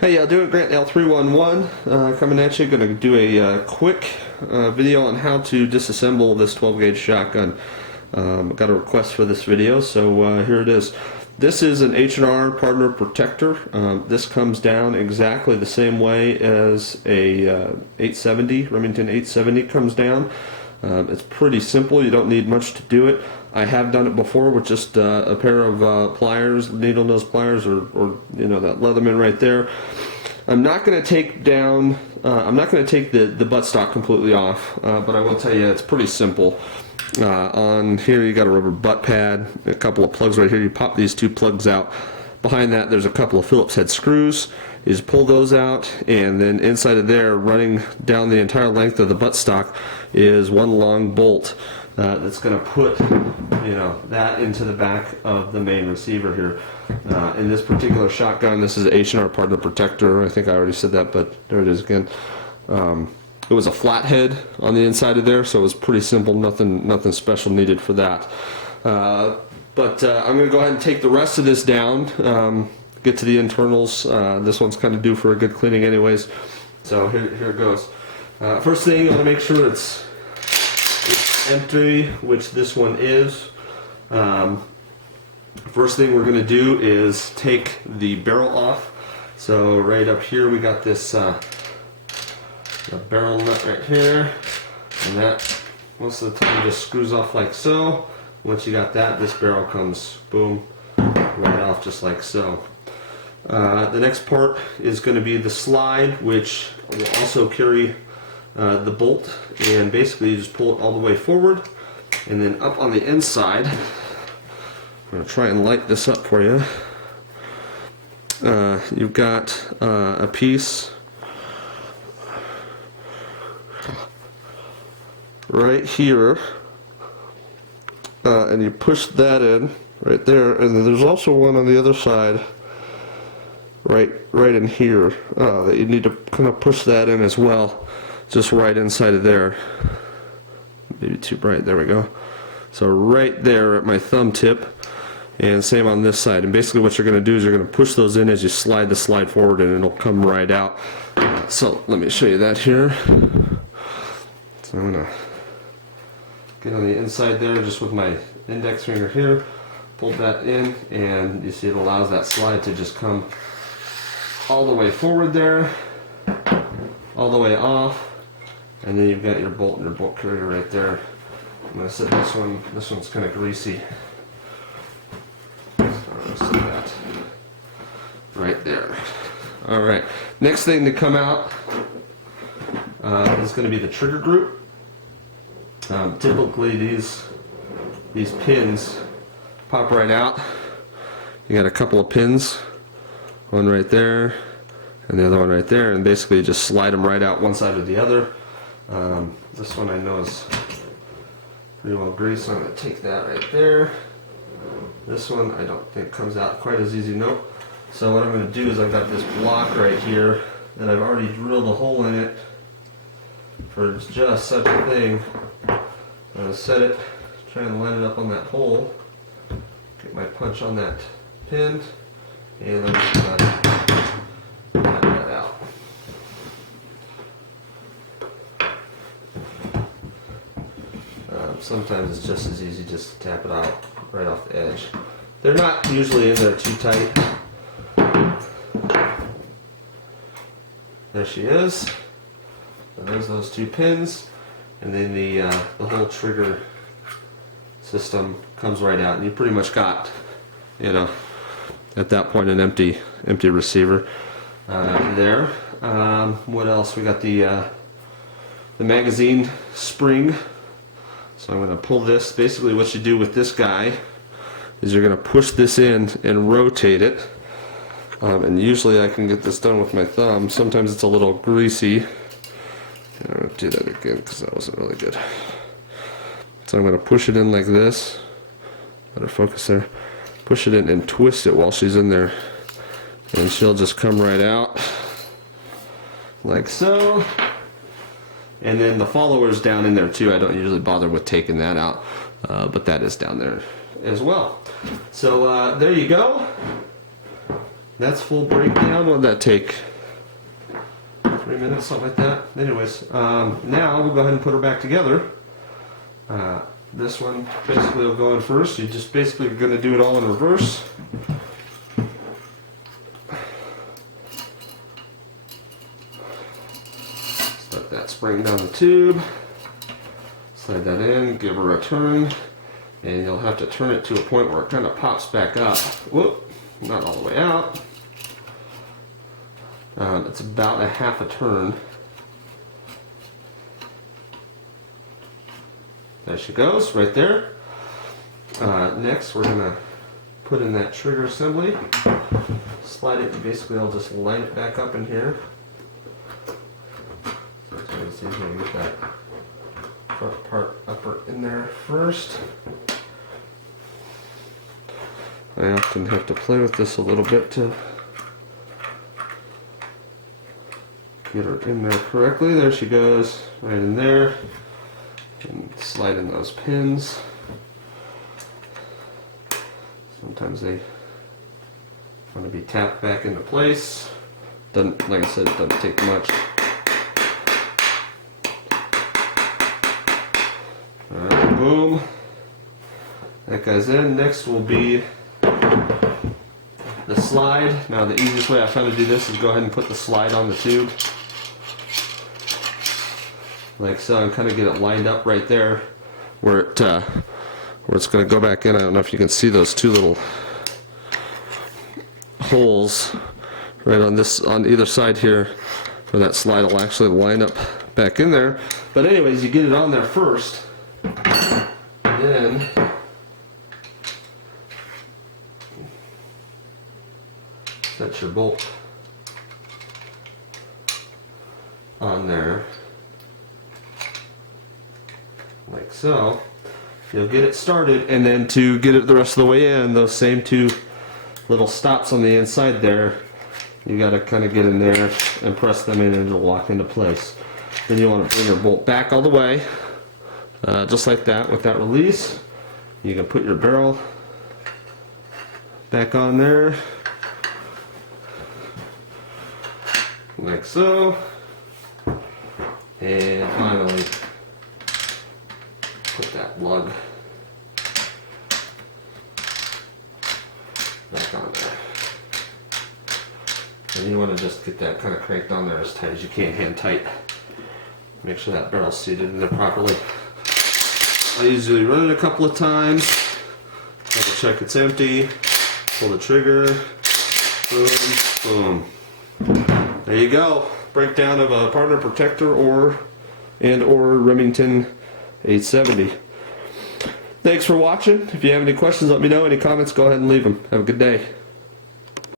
Hey, y'all doing? Grant L311 coming at you. Going to do a quick video on how to disassemble this 12 gauge shotgun. Got a request for this video, so here it is. This is an H&R pardner protector. This comes down exactly the same way as a 870, Remington 870 comes down. It's pretty simple. You don't need much to do it. I have done it before with just a pair of pliers, needle nose pliers, or you know, that Leatherman right there. I'm not going to take down. I'm not going to take the buttstock completely off, but I will tell you it's pretty simple. On here you got a rubber butt pad, a couple of plugs right here. You pop these two plugs out. Behind that there's a couple of Phillips head screws. You just pull those out, and then inside of there, running down the entire length of the buttstock, is one long bolt that's going to put, you know, that into the back of the main receiver here. In this particular shotgun, this is H&R pardner protector. I think I already said that, but there it is again. It was a flathead on the inside of there, so it was pretty simple. Nothing special needed for that. But I'm going to go ahead and take the rest of this down. Get to the internals. This one's kind of due for a good cleaning anyways. So here it goes. First thing, you want to make sure it's empty, which this one is. First thing we're going to do is take the barrel off. So right up here we got this the barrel nut right here, and that most of the time just screws off like so. Once you got that, this barrel comes boom right off just like so. The next part is going to be the slide, which will also carry the bolt, and basically you just pull it all the way forward, and then up on the inside, I'm going to try and light this up for you. You've got a piece right here, and you push that in right there, and then there's also one on the other side right in here that you need to kind of push that in as well, just right inside of there. Maybe too bright. There we go. So right there at my thumb tip, and same on this side. And basically what you're going to do is you're going to push those in as you slide the slide forward, and it'll come right out. So let me show you that here. So I'm going to get on the inside there just with my index finger here, pull that in, and you see it allows that slide to just come all the way forward there, all the way off, and then you've got your bolt and your bolt carrier right there. I'm going to set this one's kind of greasy. So I'm going to set that right there. Alright, next thing to come out is going to be the trigger group. Typically these pins pop right out. You got a couple of pins, one right there and the other one right there, and basically you just slide them right out one side or the other. This one I know is pretty well greased, so I'm going to take that right there. This one I don't think comes out quite as easy. Nope. So what I'm going to do is I've got this block right here that I've already drilled a hole in it for just such a thing. I'm going to set it, try and line it up on that hole, get my punch on that pin, and I'm just going to tap that out. Sometimes it's just as easy just to tap it out right off the edge. They're not usually in there too tight. There she is. So there's those two pins, and then the whole trigger system comes right out, and you pretty much got, you know, at that point an empty receiver there. What else? We got the magazine spring. So I'm going to pull this. Basically what you do with this guy is you're going to push this in and rotate it. And usually I can get this done with my thumb. Sometimes it's a little greasy. I'm going to do that again because that wasn't really good. So I'm going to push it in like this. Better focus there. Push it in and twist it while she's in there. And she'll just come right out like so. And then the follower's down in there too. I don't usually bother with taking that out, but that is down there as well. So there you go. that's full breakdown. What did that take? 3 minutes, something like that. Anyways, now we'll go ahead and put her back together. This one basically will go in first. You're just basically going to do it all in reverse. Start that spring down the tube. Slide that in, give her a turn, and you'll have to turn it to a point where it kind of pops back up. Whoop, not all the way out. It's about a half a turn. There she goes, right there. Next, we're going to put in that trigger assembly. Slide it, and basically I'll just line it back up in here. So it's easy to get that front part upper in there first. I often have to play with this a little bit to get her in there correctly. There she goes, right in there. And slide in those pins. Sometimes they want to be tapped back into place. Doesn't, like I said, it doesn't take much. Alright, boom. That guy's in. Next will be the slide. Now the easiest way I found to do this is go ahead and put the slide on the tube. Like so, and kind of get it lined up right there where it's going to go back in. I don't know if you can see those two little holes right on either side here, where that slide will actually line up back in there. But anyways, you get it on there first, and then set your bolt on there. Like so. You'll get it started, and then to get it the rest of the way in, those same two little stops on the inside there, you got to kind of get in there and press them in, and it'll lock into place. Then you want to bring your bolt back all the way, just like that with that release. You can put your barrel back on there, like so, and finally put that lug back on there. And you want to just get that kind of cranked on there as tight as you can, hand tight. Make sure that barrel's seated in there properly. I usually run it a couple of times, double check it's empty, pull the trigger, boom, boom. There you go. Breakdown of a pardner protector or Remington 870. Thanks for watching. If you have any questions, let me know. Any comments, go ahead and leave them. Have a good day.